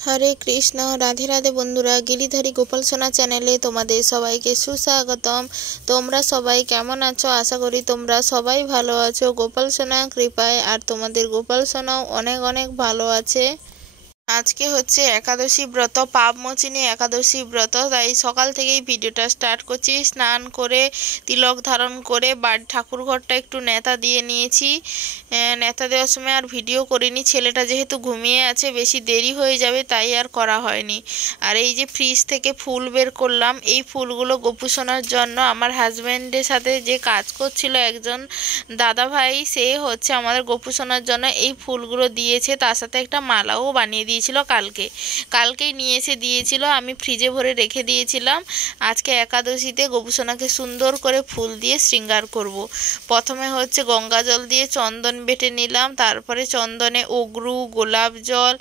হরে কৃষ্ণ, রাধে রাধে বন্ধুরা। গিরিধারী গোপাল সোনা চ্যানেলে তোমাদের সবাইকে সুস্বাগতম। তোমরা সবাই কেমন আছো? আশা করি তোমরা সবাই ভালো আছো গোপাল সোনা কৃপায়। আর তোমাদের গোপাল সোনাও অনেক অনেক ভালো আছে। আজকে হচ্ছে একাদশী ব্রত, পাপমোচিনী একাদশী ব্রত। তাই সকাল থেকেই ভিডিওটা স্টার্ট করছি। স্নান করে তিলক ধারণ করে বাড়ি ঠাকুর ঘরটা একটু নেতা দিয়ে নিয়েছি। নেতা দেওয়ার সময় আর ভিডিও করিনি, ছেলেটা যেহেতু ঘুমিয়ে আছে বেশি দেরি হয়ে যাবে তাই আর করা হয়নি। আর এই যে ফ্রিজ থেকে ফুল বের করলাম, এই ফুলগুলো গোপুসোনার জন্য। আমার হাজব্যান্ডের সাথে যে কাজ করছিল একজন দাদা ভাই, সে হচ্ছে আমাদের গোপুসোনার জন্য এই ফুলগুলো দিয়েছে। তার সাথে একটা মালাও বানিয়ে দিয়েছিল কালকেই নিয়ে এসে দিয়েছিল। আমি ফ্রিজে ভরে রেখে দিয়েছিলাম। আজকে একাদশীতে গোপুসোনাকে সুন্দর করে ফুল দিয়ে শৃঙ্গার করব। প্রথমে হচ্ছে গঙ্গা জল দিয়ে চন্দন বেটে নিলাম, তারপরে চন্দনে অগরু, গোলাপ জল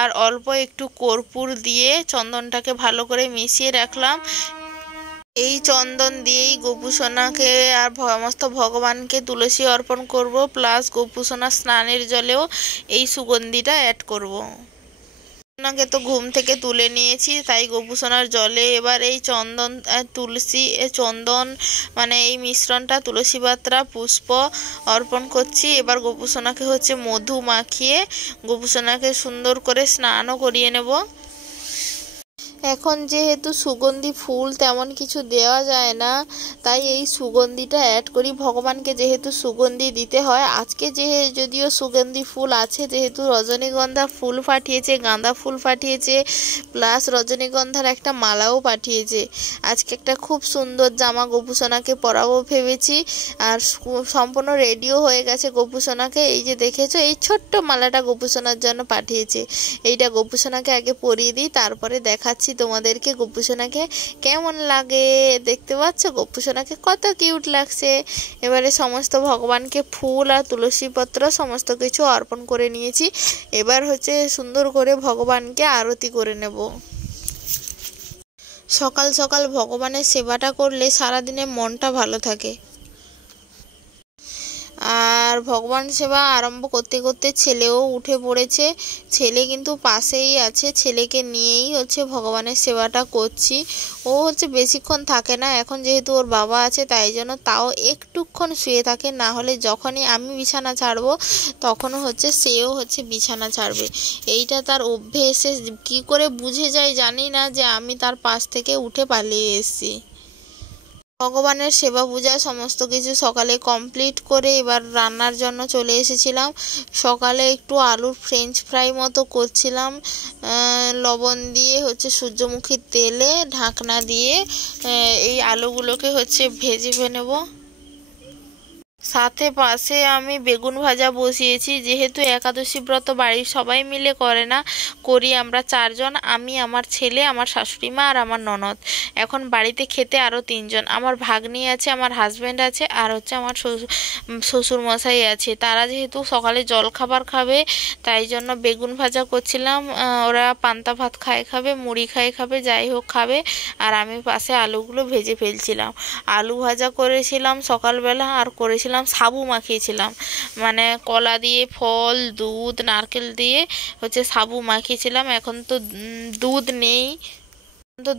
আর অল্প একটু কর্পূর দিয়ে চন্দনটাকে ভালো করে মিশিয়ে রাখলাম। এই চন্দন দিয়েই গোপুসোনাকে আর সমস্ত ভগবানকে তুলসী অর্পণ করব, প্লাস গোপুসোনা স্নানের জলেও এই সুগন্ধিটা অ্যাড করব। গোপুসোনাকে তো ঘুম থেকে তুলে নিয়েছি, তাই গোপুসোনার জলে এবার এই চন্দন চন্দন মানে এই মিশ্রণটা, তুলসী পাতা, পুষ্প অর্পণ করছি। এবার গোপুসোনাকে হচ্ছে মধু মাখিয়ে গোপুসোনাকে সুন্দর করে স্নানও করিয়ে নেব। এখন যেহেতু সুগন্ধি ফুল তেমন কিছু দেওয়া যায় না, তাই এই সুগন্ধিটা অ্যাড করি। ভগবানকে যেহেতু সুগন্ধি দিতে হয়, আজকে যদিও সুগন্ধি ফুল আছে, যেহেতু রজনীগন্ধা ফুল পাঠিয়েছে, গাঁদা ফুল পাঠিয়েছে, প্লাস রজনীগন্ধার একটা মালাও পাঠিয়েছে। আজকে একটা খুব সুন্দর জামা গোপুসোনাকে পরাবো ভেবেছি। আর সম্পূর্ণ রেডিও হয়ে গেছে গোপুসোনাকে। এই যে দেখেছো, এই ছোট্ট মালাটা গোপুসোনার জন্য পাঠিয়েছে। এইটা গোপুসোনাকে আগে পরিয়ে দিই, তারপরে দেখাচ্ছি তোমাদেরকে গোপুসোনাকে কেমন লাগে। দেখতে পাচ্ছ গোপুসোনাকে কত কিউট লাগছে। এবারে সমস্ত ভগবানকে ফুল আর তুলসী পত্র সমস্ত কিছু অর্পণ করে নিয়েছি। এবার হচ্ছে সুন্দর করে ভগবানকে আরতি করে নেব। সকাল সকাল ভগবানের সেবাটা করলে সারাদিনে মনটা ভালো থাকে। আর ভগবান সেবা আরম্ভ করতে করতে ছেলেও উঠে পড়েছে। ছেলে কিন্তু পাশেই আছে, ছেলেকে নিয়েই হচ্ছে ভগবানের সেবাটা করছি। ও হচ্ছে বেশিক্ষণ থাকে না, এখন যেহেতু ওর বাবা আছে তাই জন্য তাও একটুক্ষণ শুয়ে থাকে। না হলে যখনই আমি বিছানা ছাড়বো তখনও হচ্ছে সেও হচ্ছে বিছানা ছাড়বে। এইটা তার অভ্যেসে কি করে বুঝে যায় জানি না, যে আমি তার পাশ থেকে উঠে পালিয়ে এসেছি। ভগবানের সেবা পূজা সমস্ত কিছু সকালে কমপ্লিট করে এবার রান্নার জন্য চলে এসেছিলাম। সকালে একটু আলুর ফ্রেঞ্চ ফ্রাই মতো করছিলাম, লবণ দিয়ে হচ্ছে সূর্যমুখীর তেলে ঢাকনা দিয়ে এই আলুগুলোকে হচ্ছে ভেজে নেব। সাথে পাশে আমি বেগুন ভাজা বসিয়েছি। যেহেতু একাদশী ব্রত বাড়ির সবাই মিলে করে না, করি আমরা চারজন, আমি, আমার ছেলে, আমার শাশুড়ি মা আর আমার ননদ। এখন বাড়িতে খেতে আরও তিনজন, আমার ভাগ্নি আছে, আমার হাজব্যান্ড আছে, আর হচ্ছে আমার শ্বশুর মশাই আছে। তারা যেহেতু সকালে জল খাবার খাবে তাই জন্য বেগুন ভাজা করছিলাম। ওরা পান্তা ভাত খাবে, মুড়ি খাবে, যাই হোক খাবে। আর আমি পাশে আলুগুলো ভেজে ফেলছিলাম। আলু ভাজা করেছিলাম সকালবেলা, আর করেছিলাম সাবু মাখিয়েছিলাম, মানে কলা দিয়ে, ফল, দুধ, নারকেল দিয়ে হচ্ছে সাবু মাখিয়েছিলাম। এখন তো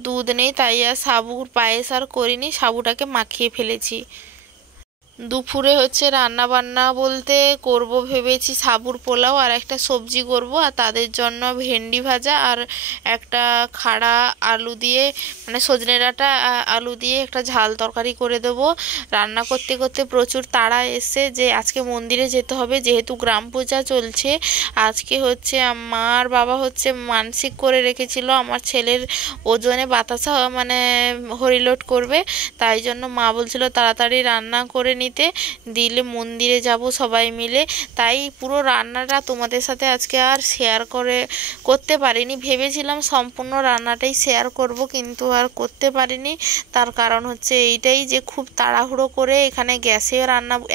দুধ নেই তাই আর সাবুর পায়েস আর করিনি, সাবুটাকে মাখিয়ে ফেলেছি। দুপুরে হচ্ছে রান্না বান্না বলতে করব ভেবেছি সাবুর পোলাও আর একটা সবজি করব। আর তাদের জন্য ভেন্ডি ভাজা আর একটা খাড়া আলু দিয়ে, মানে সজনে ডাঁটা আলু দিয়ে একটা ঝাল তরকারি করে দেব। রান্না করতে করতে প্রচুর তাড়া এসে যে আজকে মন্দিরে যেতে হবে, যেহেতু গ্রাম পূজা চলছে। আজকে হচ্ছে আমার বাবা হচ্ছে মানসিক করে রেখেছিল আমার ছেলের ওজনে বাতাসা মানে হরিলোট করবে, তাই জন্য মা বলছিল তাড়াতাড়ি রান্না করে নিতে, দিলে মন্দিরে যাব সবাই মিলে। তাই পুরো রান্নাটা তোমাদের সাথে আজকে আর শেয়ার করতে পারিনি। ভেবেছিলাম সম্পূর্ণ রান্নাটাই শেয়ার করব, কিন্তু আর করতে পারিনি। তার কারণ হচ্ছে এইটাই যে খুব তাড়াহুড়ো করে এখানে গ্যাসে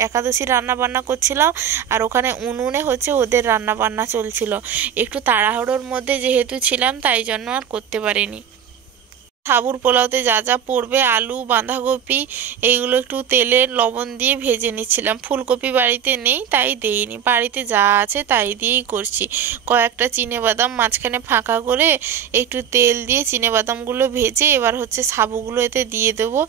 একাদশীর রান্না বান্না করছিলাম, আর ওখানে উনুনে হচ্ছে ওদের রান্না বান্না চলছিল। একটু তাড়াহুড়োর মধ্যে যেহেতু ছিলাম তাই জন্য আর করতে পারিনি। সাবুর পোলাওতে যা যা পড়বে আলু বাঁধাকপি এইগুলো একটু তেলে লবণ দিয়ে ভেজে নিচ্ছিলাম। ফুলকপি বাড়িতে নেই তাই দেইনি, বাড়িতে যা আছে তাই দিয়েই করছি। কয়েকটা চিনেবাদাম মাঝখানে ফাঁকা করে একটু তেল দিয়ে চিনেবাদামগুলো ভেজে এবার হচ্ছে সাবুগুলো এতে দিয়ে দেবো।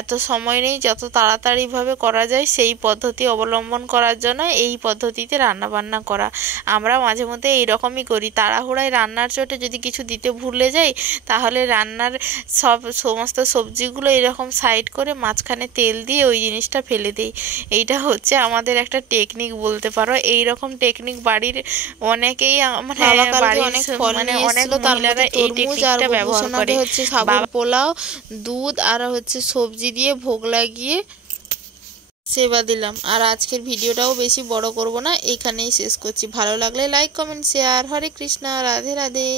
এত সময় নেই, যত তাড়াতাড়িভাবে করা যায় সেই পদ্ধতি অবলম্বন করার জন্য এই পদ্ধতিতে রান্নাবান্না করা। আমরা মাঝে মধ্যে এইরকমই করি, তাড়াহুড়ায় রান্নার চোটে যদি কিছু দিতে ভুলে যাই তাহলে রান্নার সমস্ত সবজিগুলো এরকম সাইড করে মাঝখানে তেল দিয়ে ওই জিনিসটা ফেলে দিই। এইটা হচ্ছে আমাদের একটা টেকনিক বলতে পারো। এই রকম টেকনিক বাড়ির অনেকেই মানে অনেক মহিলারা এই টেকনিকটা ব্যবহার করে। হচ্ছে সাবুর পোলাও, দুধ আর হচ্ছে সবজি দিয়ে ভোগ লাগিয়ে সেবা দিলাম। আর আজকের ভিডিওটাও বেশি বড় করব না, এখানেই শেষ করছি। ভালো লাগলে লাইক কমেন্ট শেয়ার। হরে কৃষ্ণ, রাধে রাধে।